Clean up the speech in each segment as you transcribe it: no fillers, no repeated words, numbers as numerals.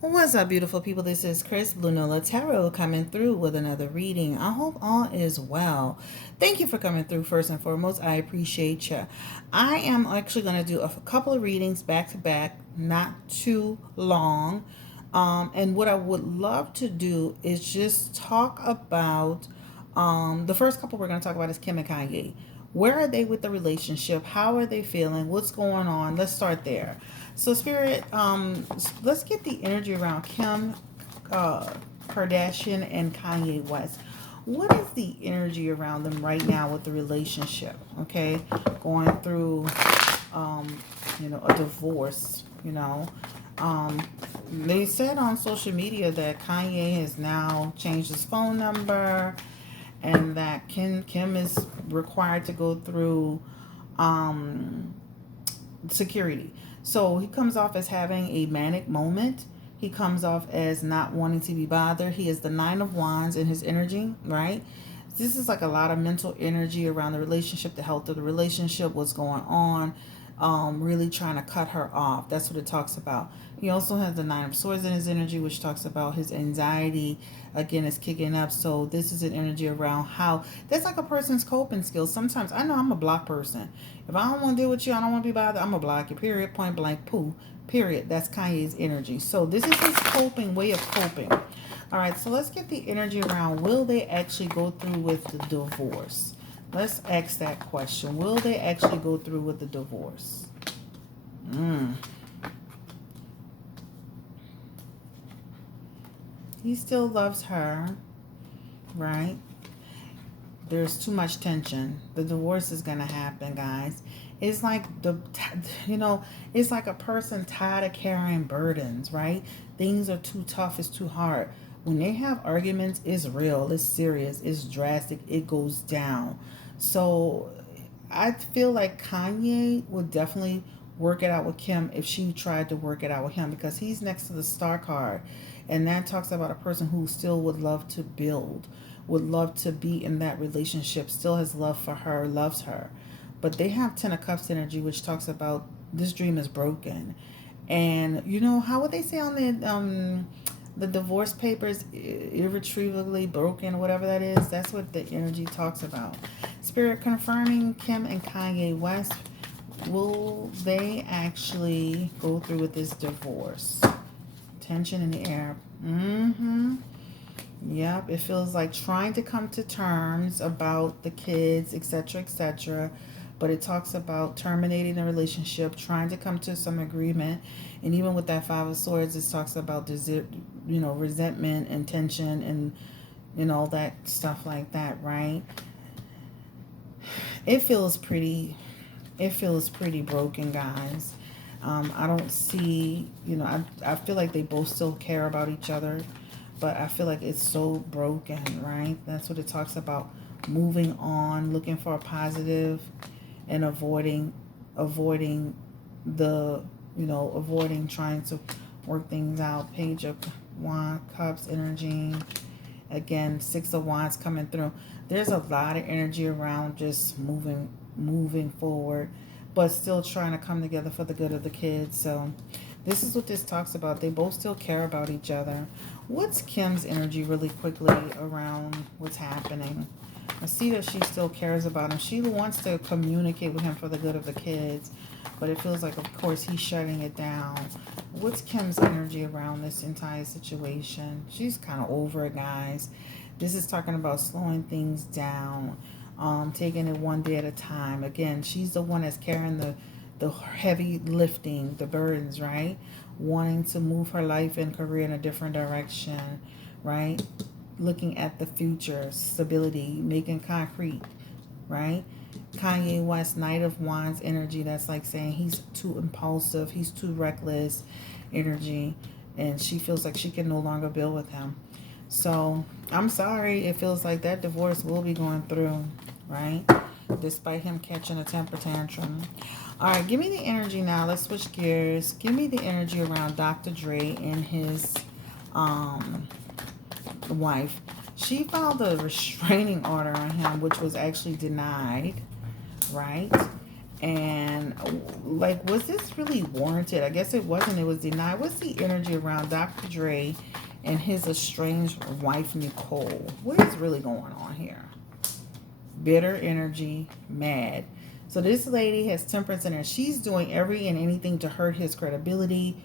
What's up, beautiful people? This is Chris Blue Nola Tarot coming through with another reading. I hope all is well. Thank you for coming through. First and foremost, I appreciate you. I am actually going to do a couple of readings back to back, not too long. And what I would love to do is just talk about the first couple we're going to talk about is Kim and Kanye. Where are they with the relationship? How are they feeling? What's going on? Let's start there. So, Spirit, let's get the energy around Kim Kardashian and Kanye West. What is the energy around them right now with the relationship? Okay, going through, a divorce. They said on social media that Kanye has now changed his phone number, and that Kim is required to go through security. So he comes off as having a manic moment. He comes off as not wanting to be bothered. He is the Nine of Wands in his energy, right? This is like a lot of mental energy around the relationship, the health of the relationship, what's going on, really trying to cut her off. That's what it talks about. He also has the Nine of Swords in his energy, which talks about his anxiety, again, is kicking up. So this is an energy around how that's like a person's coping skills. Sometimes I know I'm a block person. If I don't want to deal with you, I don't want to be bothered, I'm a block you, period, point blank, poo, period. That's Kanye's energy. So this is his coping, way of coping. All right, so let's get the energy around, will they actually go through with the divorce? Let's ask that question. Will they actually go through with the divorce? He still loves her, right? There's too much tension. The divorce is going to happen, guys. It's like it's like a person tired of carrying burdens, right? Things are too tough, it's too hard. When they have arguments, it's real, it's serious, it's drastic, it goes down. So I feel like Kanye would definitely work it out with Kim if she tried to work it out with him, because he's next to the star card. And that talks about a person who still would love to build, would love to be in that relationship, still has love for her, loves her. But they have Ten of Cups energy, which talks about this dream is broken. And how would they say on the divorce papers, irretrievably broken, whatever that is? That's what the energy talks about. Spirit confirming Kim and Kanye West. Will they actually go through with this divorce? Tension in the air. Yep, it feels like trying to come to terms about the kids, etc., etc. But it talks about terminating the relationship, trying to come to some agreement. And even with that Five of Swords, it talks about resentment and tension and all that stuff like that, right? It feels pretty broken, guys. I don't see, I feel like they both still care about each other, but I feel like it's so broken, right? That's what it talks about. Moving on, looking for a positive, and avoiding avoiding trying to work things out. Page of Cups energy. Again, Six of Wands coming through. There's a lot of energy around just moving forward, but still trying to come together for the good of the kids. So this is what this talks about. They both still care about each other. What's Kim's energy really quickly around what's happening? I see that she still cares about him. She wants to communicate with him for the good of the kids, but it feels like, of course, he's shutting it down. What's Kim's energy around this entire situation? She's kind of over it, guys. This is talking about slowing things down, taking it one day at a time. Again, she's the one that's carrying the heavy lifting, the burdens, right? Wanting to move her life and career in a different direction, right? Looking at the future, stability, making concrete, right? Kanye West, Knight of Wands energy. That's like saying he's too impulsive, he's too reckless energy, and she feels like she can no longer build with him. So I'm sorry, it feels like that divorce will be going through, right? Despite him catching a temper tantrum. All right, give me the energy now. Let's switch gears. Give me the energy around Dr. Dre and his wife. She filed a restraining order on him, which was actually denied, right? And like, was this really warranted? I guess it wasn't. It was denied. What's the energy around Dr. Dre and his estranged wife Nicole? What is really going on here? Bitter energy, mad. So this lady has temperance in her. She's doing every and anything to hurt his credibility,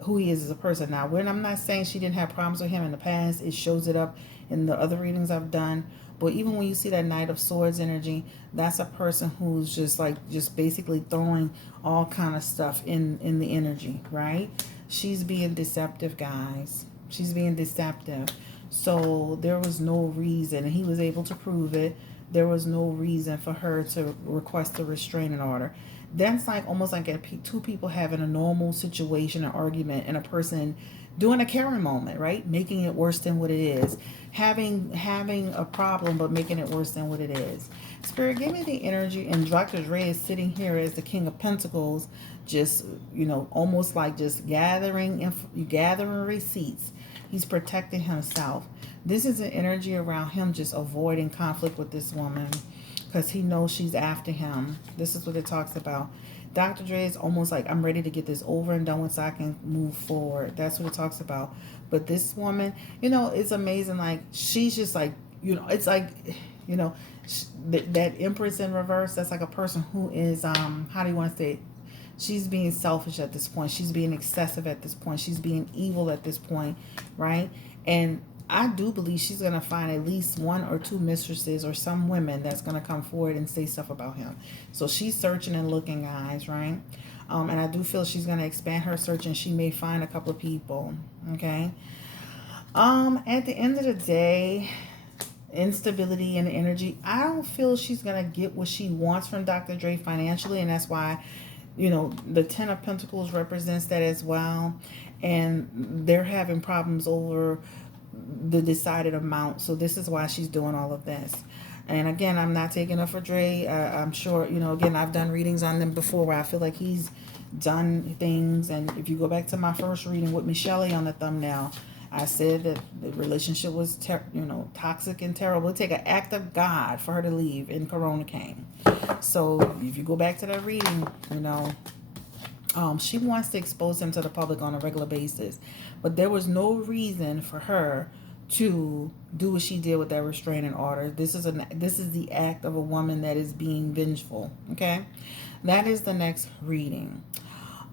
who he is as a person. Now, when I'm not saying she didn't have problems with him in the past, it shows it up in the other readings I've done. But even when you see that Knight of Swords energy, that's a person who's just like, just basically throwing all kind of stuff in the energy, right? She's being deceptive, guys. She's being deceptive. So there was no reason, and he was able to prove it. There was no reason for her to request a restraining order. That's like almost like two people having a normal situation, an argument, and a person doing a Karen moment, right? Making it worse than what it is. Having a problem, but making it worse than what it is. Spirit, give me the energy. And Dr. Dre is sitting here as the King of Pentacles, just, almost like just gathering receipts. He's protecting himself. This is an energy around him just avoiding conflict with this woman because he knows she's after him. This is what it talks about. Dr. Dre is almost like, I'm ready to get this over and done with so I can move forward. That's what it talks about. But this woman, it's amazing. Like, she's just like, it's like, that Empress in reverse. That's like a person who is, how do you want to say it? She's being selfish at this point. She's being excessive at this point. She's being evil at this point, right? And I do believe she's going to find at least one or two mistresses or some women that's going to come forward and say stuff about him. So she's searching and looking, guys, right? And I do feel she's going to expand her search, and she may find a couple of people, okay? At the end of the day, instability and energy, I don't feel she's going to get what she wants from Dr. Dre financially, and that's why the Ten of Pentacles represents that as well. And they're having problems over the decided amount. So this is why she's doing all of this. And again, I'm not taking up for Dre. I'm sure, again, I've done readings on them before where I feel like he's done things. And if you go back to my first reading with Michelle on the thumbnail, I said that the relationship was, toxic and terrible. It'd take an act of God for her to leave, and Corona came. So if you go back to that reading, she wants to expose him to the public on a regular basis. But there was no reason for her to do what she did with that restraining order. This is the act of a woman that is being vengeful. Okay, that is the next reading.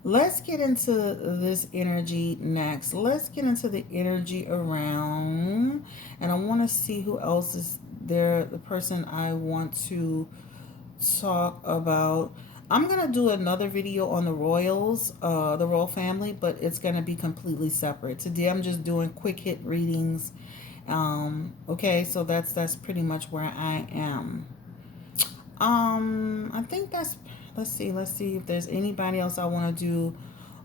Let's get into this energy next. Let's get into the energy around, and I want to see who else is there. The person I want to talk about. I'm going to do another video on the royals, the royal family, but it's going to be completely separate. Today I'm just doing quick hit readings. Okay, so that's pretty much where I am. I think that's, let's see if there's anybody else I want to do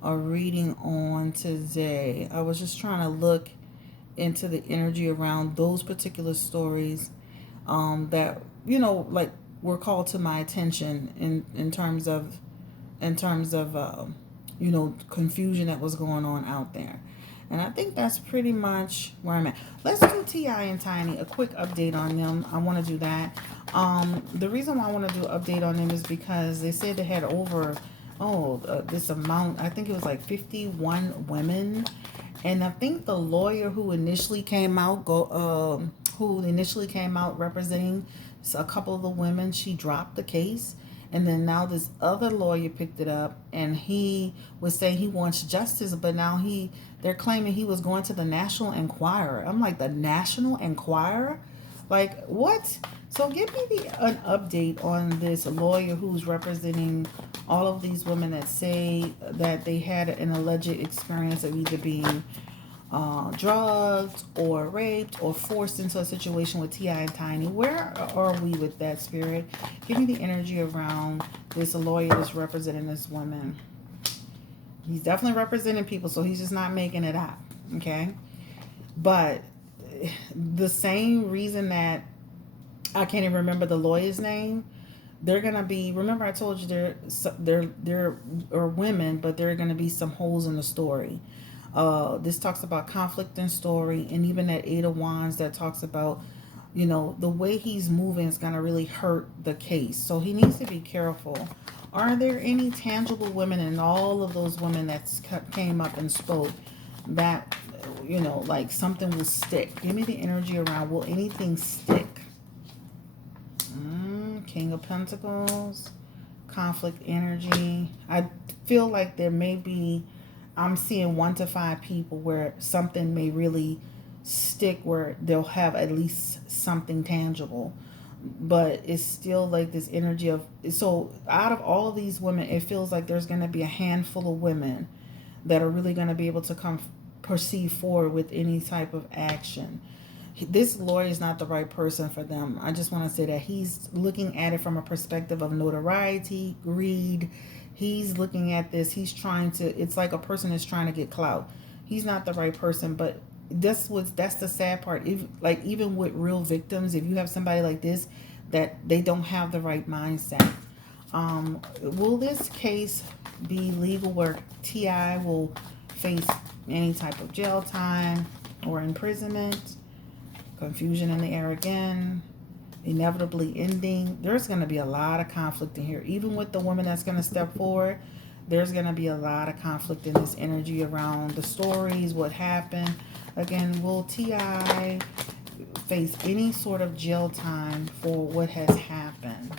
a reading on today. I was just trying to look into the energy around those particular stories that, like, were called to my attention in terms of confusion that was going on out there. And I think that's pretty much where I'm at. Let's do T.I. and Tiny, a quick update on them. I want to do that. The reason why I want to do an update on them is because they said they had over this amount. I think it was like 51 women. And I think the lawyer who initially came out representing a couple of the women, she dropped the case. And then now this other lawyer picked it up, and he was saying he wants justice, but now they're claiming he was going to the National Enquirer. I'm like, the National Enquirer? Like, what? So give me an update on this lawyer who's representing all of these women that say that they had an alleged experience of either being drugged or raped or forced into a situation with T.I. and Tiny. Where are we with that, Spirit? Give me the energy around this lawyer that's representing this woman. He's definitely representing people, so he's just not making it up, okay? But the same reason that I can't even remember the lawyer's name, they're going to be, remember I told you there are women, but there are going to be some holes in the story. This talks about conflict in story, and even that Eight of Wands that talks about, the way he's moving is going to really hurt the case. So he needs to be careful Are there any tangible women in all of those women that came up and spoke that, you know, like something will stick? Give me the energy around, will anything stick? King of Pentacles, conflict energy. I feel like there may be, I'm seeing 1 to 5 people where something may really stick, where they'll have at least something tangible. But it's still like this energy of, so out of all of these women, it feels like there's going to be a handful of women that are really going to be able to proceed forward with any type of action. This lawyer is not the right person for them. I just want to say that he's looking at it from a perspective of notoriety, greed. He's looking at this, he's trying to, it's like a person is trying to get clout. He's not the right person. But that's the sad part. If, like, even with real victims, if you have somebody like this, that they don't have the right mindset. Will this case be legal where T.I. will face any type of jail time or imprisonment? Confusion in the air again. Inevitably ending. There's going to be a lot of conflict in here. Even with the woman that's going to step forward, there's going to be a lot of conflict in this energy around the stories, what happened. Again, will T.I. face any sort of jail time for what has happened?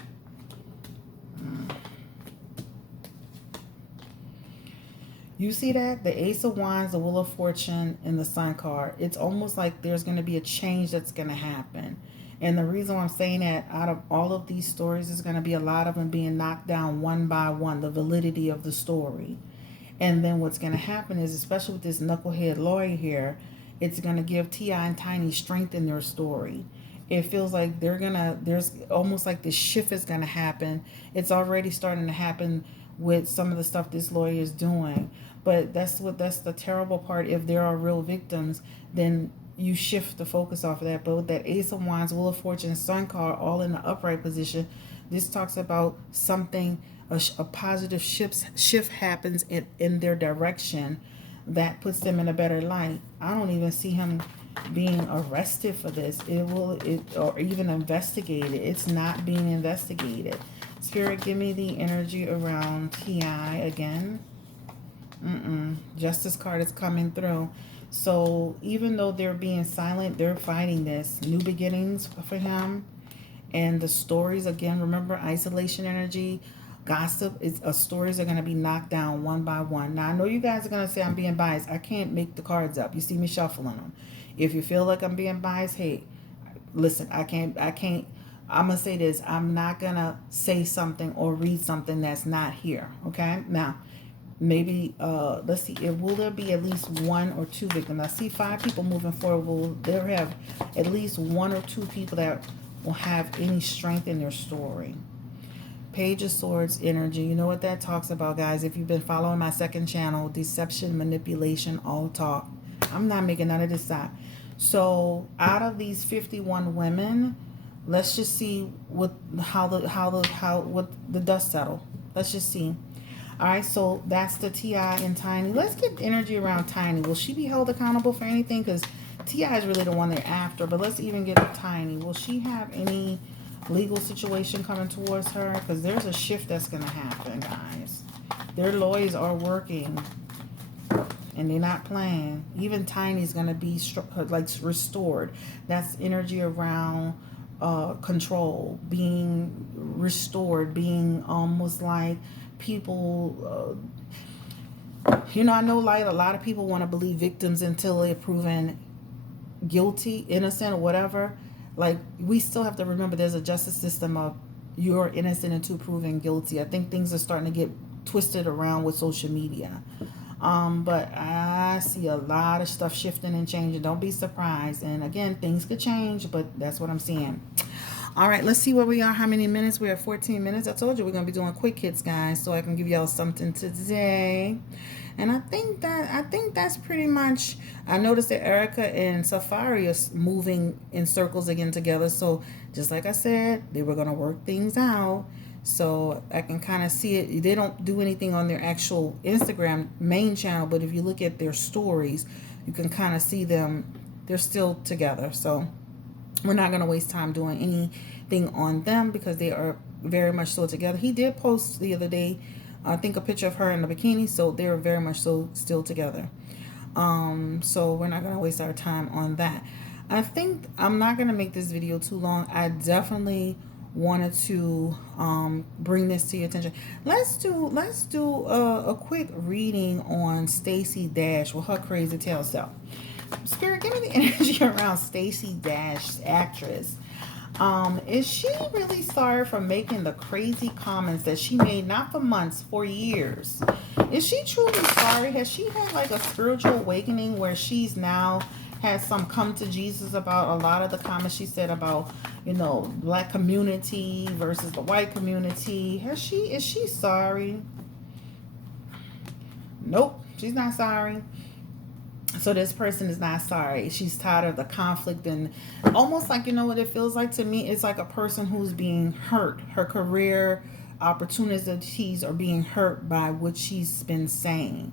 You see that? The Ace of Wands, the Wheel of Fortune, and the Sun card. It's almost like there's going to be a change that's going to happen. And the reason why I'm saying that, out of all of these stories, there's going to be a lot of them being knocked down one by one, the validity of the story. And then what's going to happen is, especially with this knucklehead lawyer here, it's going to give T.I. and Tiny strength in their story. It feels like there's almost like this shift is going to happen. It's already starting to happen with some of the stuff this lawyer is doing. But that's the terrible part. If there are real victims, then you shift the focus off of that. But with that Ace of Wands, Wheel of Fortune, Sun card, all in the upright position, this talks about something, a positive shift happens in their direction that puts them in a better light. I don't even see him being arrested for this. Or even investigated. It's not being investigated. Spirit, give me the energy around T.I. again. Justice card is coming through. So even though they're being silent, they're fighting this. New beginnings for him. And the stories, again, remember, isolation energy, gossip, stories are going to be knocked down one by one. Now, I know you guys are going to say I'm being biased. I can't make the cards up. You see me shuffling them. If you feel like I'm being biased, hey, listen, I can't, I'm going to say this. I'm not going to say something or read something that's not here. Okay? Now, maybe, let's see, will there be at least 1 or 2 victims? I see 5 people moving forward. Will there have at least 1 or 2 people that will have any strength in their story? Page of Swords energy. You know what that talks about, guys. If you've been following my second channel, deception, manipulation, all talk. I'm not making none of this up. So out of these 51 women, let's just see what the dust settle. Let's just see. All right, so that's the T.I. and Tiny. Let's get energy around Tiny. Will she be held accountable for anything? Because T.I. is really the one they're after. But let's even get Tiny. Will she have any legal situation coming towards her? Because there's a shift that's going to happen, guys. Their lawyers are working. And they're not playing. Even Tiny's going to be like restored. That's energy around control. Being restored. Being almost like people, you know, I know like a lot of people want to believe victims until they're proven guilty, innocent, or whatever. Like, we still have to remember there's a justice system of you're innocent until proven guilty. I think things are starting to get twisted around with social media. But I see a lot of stuff shifting and changing. Don't be surprised. And again, things could change, but that's what I'm seeing. All right, let's see where we are. How many minutes? We're at 14 minutes. I told you we're going to be doing quick hits, guys, so I can give y'all something today. And I think that's pretty much. I noticed that Erica and Safari are moving in circles again together. So just like I said, they were going to work things out. So I can kind of see it. They don't do anything on their actual Instagram main channel, but if you look at their stories, you can kind of see them. They're still together. So we're not going to waste time doing anything on them because they are very much so together. He did post the other day, I think, a picture of her in the bikini, so they're very much so still together. So we're not gonna waste our time on that. I think I'm not gonna make this video too long. I definitely wanted to bring this to your attention. Let's do a quick reading on Stacey Dash with her crazy tail self. Spirit, give me the energy around Stacey Dash, actress. Is she really sorry for making the crazy comments that she made, not for months, for years? Is she truly sorry? Has she had like a spiritual awakening where she's now has some come to Jesus about a lot of the comments she said about, black community versus the white community? Is she sorry? Nope, she's not sorry. So this person is not sorry. She's tired of the conflict, and almost like, what it feels like to me. It's like a person who's being hurt. Her career opportunities are being hurt by what she's been saying.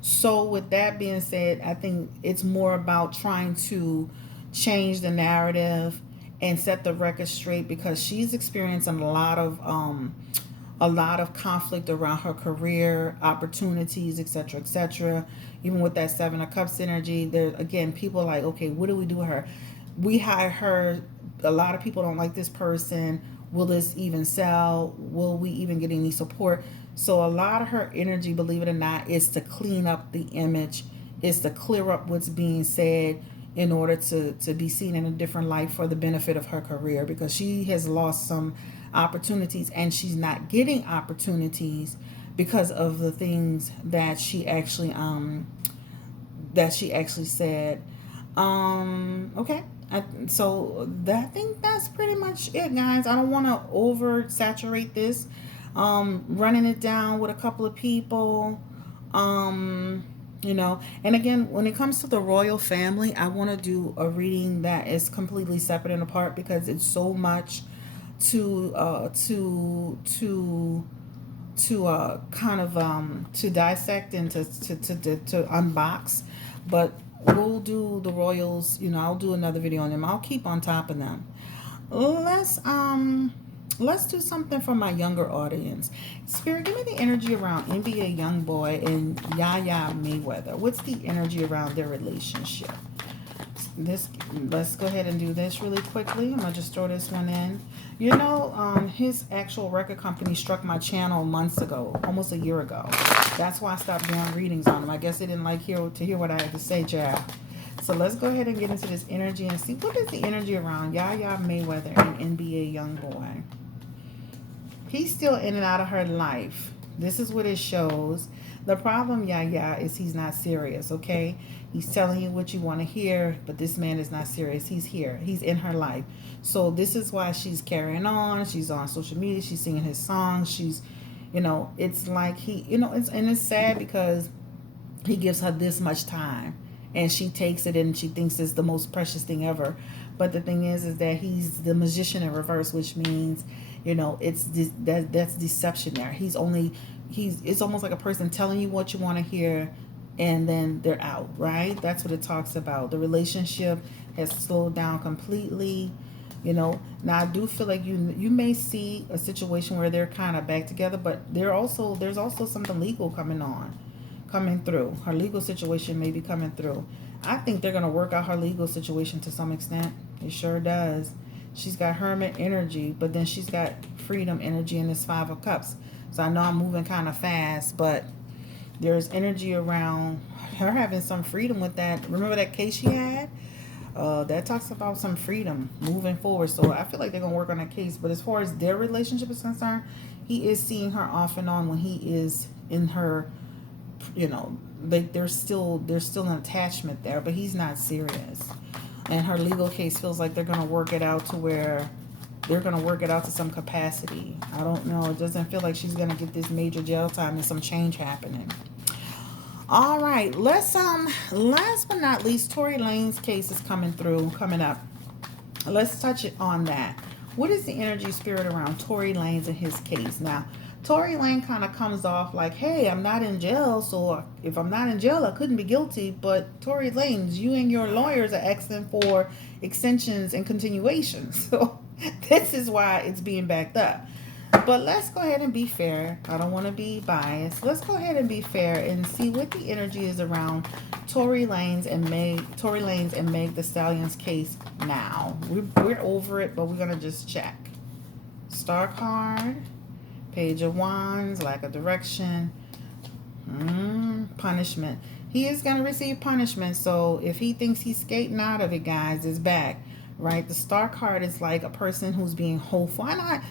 So with that being said, I think it's more about trying to change the narrative and set the record straight, because she's experiencing a lot of conflict around her career opportunities, etc., etc. Even with that Seven of Cups energy, there again, people are like, okay, what do we do with her? We hire her. A lot of people don't like this person. Will this even sell? Will we even get any support? So a lot of her energy, believe it or not, is to clean up the image, is to clear up what's being said in order to be seen in a different light for the benefit of her career, because she has lost some opportunities, and she's not getting opportunities because of the things that she actually said. Okay. I think that's pretty much it, guys. I don't want to oversaturate this. Running it down with a couple of people. And again, when it comes to the royal family, I want to do a reading that is completely separate and apart, because it's so much to kind of to dissect and to unbox. But we'll do the royals. I'll do another video on them. I'll keep on top of them. Let's do something for my younger audience. Spirit, give me the energy around NBA Youngboy and Yaya Mayweather. What's the energy around their relationship? Let's go ahead and do this really quickly. I'm gonna just throw this one in. His actual record company struck my channel months ago, almost a year ago. That's why I stopped doing readings on him. I guess they didn't like to hear what I had to say, child. So let's go ahead and get into this energy and see what is the energy around Yaya Mayweather and NBA Youngboy. He's still in and out of her life. This is what it shows. The problem, Yaya, is he's not serious, okay? He's telling you what you want to hear, but this man is not serious. He's here. He's in her life. So this is why she's carrying on. She's on social media. She's singing his songs. She's, it's like it's sad because he gives her this much time, and she takes it and she thinks it's the most precious thing ever. But the thing is that he's the magician in reverse, which means, that's deception there. It's almost like a person telling you what you want to hear, and then they're out, right? That's what it talks about. The relationship has slowed down completely. Now I do feel like you may see a situation where they're kind of back together, but there's also something legal coming through. Her legal situation may be coming through. I think they're going to work out her legal situation to some extent. It sure does. She's got hermit energy, but then she's got freedom energy in this Five of Cups. So I know I'm moving kind of fast, but there's energy around her having some freedom with that. Remember that case she had? That talks about some freedom moving forward. So I feel like they're going to work on that case. But as far as their relationship is concerned, he is seeing her off and on when he is in her, there's still an attachment there, but he's not serious. And her legal case feels like they're going to work it out to where they're going to work it out to some capacity. I don't know. It doesn't feel like she's going to get this major jail time and some change happening. All right. Last but not least, Tory Lanez case is coming up. Let's touch it on that. What is the energy spirit around Tory Lanez and his case? Now, Tory Lanez kind of comes off like, hey, I'm not in jail, so if I'm not in jail, I couldn't be guilty. But Tory Lanez, you and your lawyers are asking for extensions and continuations. So this is why it's being backed up. But let's go ahead and be fair. I don't want to be biased. Let's go ahead and be fair and see what the energy is around Tory Lanez and Meg the Stallion's case now. We're over it, but we're gonna just check. Star card, Page of Wands, lack of direction, punishment. He is gonna receive punishment. So if he thinks he's skating out of it, guys, it's back. Right? The Star card is like a person who's being hopeful. I'm not,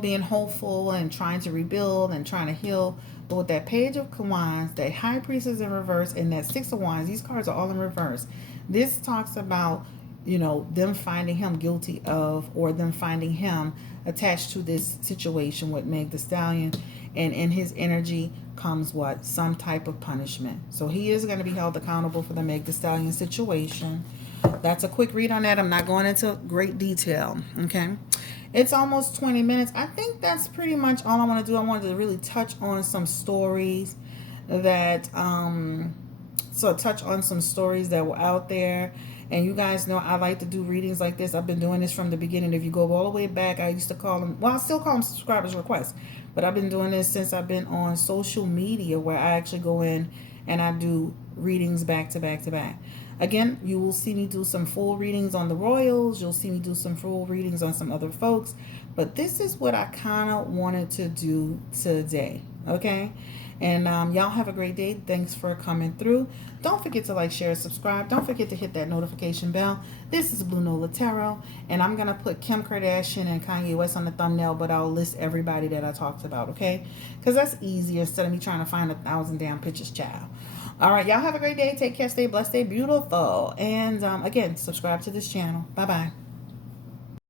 being hopeful and trying to rebuild and trying to heal. But with that Page of Wands, that High Priestess in reverse, and that Six of Wands, these cards are all in reverse. This talks about, them finding him guilty of, or them finding him attached to this situation with Meg the Stallion. And in his energy comes what? Some type of punishment. So he is going to be held accountable for the Meg the Stallion situation. That's a quick read on that. I'm not going into great detail. Okay. It's almost 20 minutes. I think that's pretty much all I want to do. I wanted to really touch on some stories that, touch on some stories that were out there. And you guys know I like to do readings like this. I've been doing this from the beginning. If you go all the way back, I used to call them, well, I still call them subscribers requests. But I've been doing this since I've been on social media, where I actually go in and I do readings back to back to back. Again, you will see me do some full readings on the royals. You'll see me do some full readings on some other folks. But this is what I kind of wanted to do today. Okay? And y'all have a great day. Thanks for coming through. Don't forget to like, share, subscribe. Don't forget to hit that notification bell. This is Blue Nola Tarot. And I'm going to put Kim Kardashian and Kanye West on the thumbnail, but I'll list everybody that I talked about, okay? Because that's easier instead of me trying to find 1,000 damn pictures, child. All right, y'all have a great day. Take care. Stay blessed. Stay beautiful. And again, subscribe to this channel. Bye-bye.